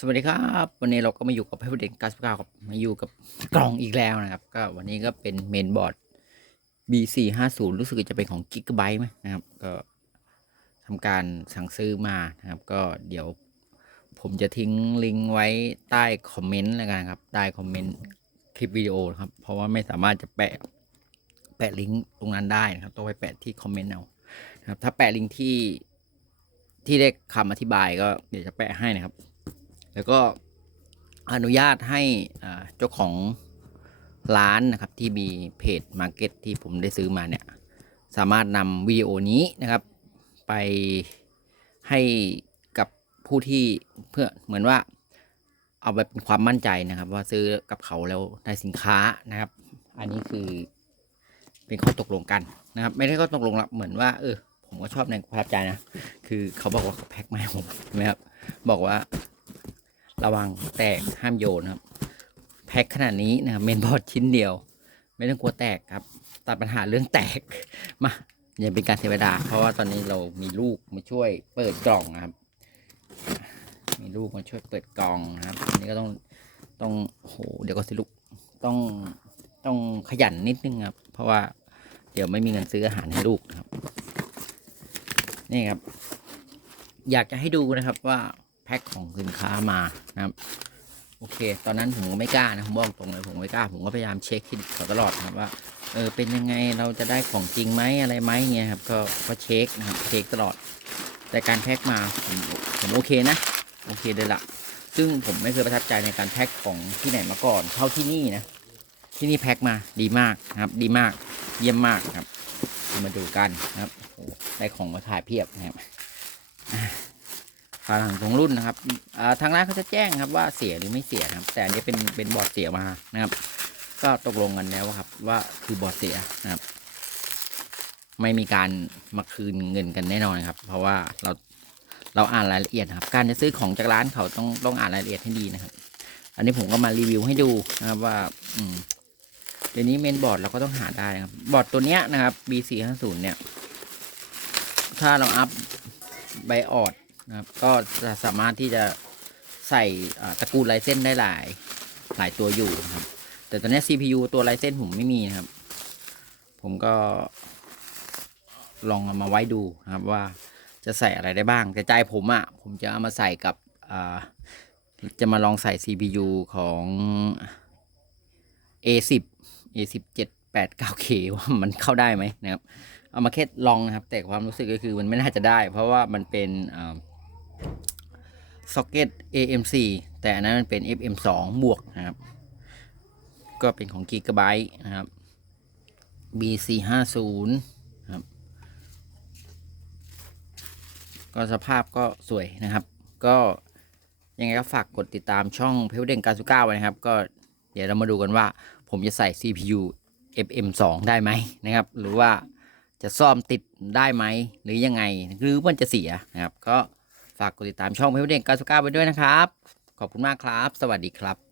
สวัสดีครับ วันนี้เราก็มาอยู่กับให้เด็กการสกาครับมาอยู่กับกล่องอีกแล้วนะครับ ก็วันนี้ก็เป็นเมนบอร์ด B450 รู้สึกจะเป็นของ Gigabyte ไหมนะครับ ก็ทำการสั่งซื้อมานะครับ ก็เดี๋ยวผมจะทิ้งลิงก์ไว้ใต้คอมเมนต์แล้วกันครับ ใต้คอมเมนต์คลิปวิดีโอครับ เพราะว่าไม่สามารถจะแปะแปะลิงก์ตรงนั้นได้นะครับ ต้องไปแปะที่คอมเมนต์เอานะครับ ถ้าแปะลิงก์ที่ที่ได้คำอธิบายก็เดี๋ยวจะแปะให้นะครับ แล้วก็อนุญาตให้เจ้าของร้านนะครับที่มีเพจมาร์เก็ตที่ผมได้ซื้อมาเนี่ยสามารถนำวิดีโอนี้นะครับ ไปให้กับผู้ที่เพื่อเหมือนว่าเอาไปเป็นความมั่นใจนะครับ ว่าซื้อกับเขาแล้วได้สินค้านะครับ อันนี้คือเป็นข้อตกลงกันนะครับ ไม่ได้ข้อตกลงรอกเหมือนว่าเออผมก็ชอบในประทับใจนะ คือเขาบอกว่าเขาแพ็คมาให้ผมใช่ไหมครับบอกว่า ระวังแตกห้ามโยนครับ แพ็คขนาดนี้นะครับเมนบอร์ดชิ้นเดียว ไม่ต้องกลัวแตกครับ ตัดปัญหาเรื่องแตกมาอย่าเป็นการเสียเวลาเพราะว่าตอนนี้เรามีลูกมาช่วยเปิดกล่องนะครับ มีลูกมาช่วยเปิดกล่องนะครับอันนี้ก็ต้องต้องโอ้โหเดี๋ยวก็สิลูกต้องต้องขยันนิดนึงครับ เพราะว่าเดี๋ยวไม่มีเงินซื้ออาหารให้ลูกนะครับ นี่ครับ อยากจะให้ดูนะครับว่า แพ็คของสินค้ามานะครับ โอเค ตอนนั้นผมก็ไม่กล้านะผมบอกตรงเลยผมไม่กล้า ผมก็พยายามเช็คครดิตเขาตลอดนะครับว่าเออเป็นยังไงเราจะได้ของจริงไหมอะไรไหมเงี้ยครับก็ก็เช็คนะครับเช็คตลอด แต่การแพ็คมาผมผมโอเคนะ โอเคเลยละซึ่งผมไม่เคยประทับใจในการแพ็คของที่ไหนมาก่อนเท่าที่นี่นะที่นี่แพ็คมาดีมากนะครับ ดีมากเยี่ยมมากครับ มาดูกันนะครับโอ้ได้ของมาถ่ายเพียบนะครับ ฝาหลังของรุ่นนะครับทางร้านเขาจะแจ้งครับว่าเสียหรือไม่เสียนะครับ แต่อันนี้เป็นเป็นบอร์ดเสียมานะครับ ก็ตกลงกันแล้วครับ ว่าคือบอร์ดเสียนะครับ ไม่มีการมาคืนเงินกันแน่นอนครับ เพราะว่าเราเราอ่านรายละเอียดครับ การจะซื้อของจากร้านเขาต้องต้องอ่านรายละเอียดให้ดีนะครับ อันนี้ผมก็มารีวิวให้ดูนะครับว่า อืมเดี๋ยวนี้เมนบอร์ดเราก็ต้องหาได้นะครับ บอร์ดตัวเนี้ยนะครับ B450 เนี่ย ถ้าเราอัพไบออด นะครับก็จะสามารถที่จะใส่ตระกูลไลเซนได้หลายหลายตัวอยู่นะครับ แต่ตอนนี้ CPU ตัวไลเซนผมไม่มีนะครับ ผมก็ลองเอามาไว้ดูนะครับว่าจะใส่อะไรได้บ้าง แต่ใจผมอะ่ะ ผมจะเอามาใส่กับจะมาลองใส่ CPU ของ A10 A10 7 8 9K ว่ามันเข้าได้ไหมนะครับ เอามาแค่ลองนะครับ แต่ความรู้สึกก็คือมันไม่น่าจะได้ เพราะว่ามันเป็น ซ็อกเก็ต AM4 แต่อันนั้นมันเป็น FM2 บวกนะครับ ก็เป็นของ Gigabyte นะครับ B450 นะครับ ก็สภาพก็สวยนะครับ ก็ยังไงก็ฝากกดติดตามช่องเพลเด้งการสุก้าไว้นะครับ ก็เดี๋ยวเรามาดูกันว่า ผมจะใส่ CPU FM2 ได้ไหมนะครับ หรือว่าจะซ่อมติดได้ไหม หรือยังไง หรือมันจะเสียนะครับ ก็ ฝากกดติดตามช่องเพลเด็กกาสุก้าไปด้วยนะครับ ขอบคุณมากครับ สวัสดีครับ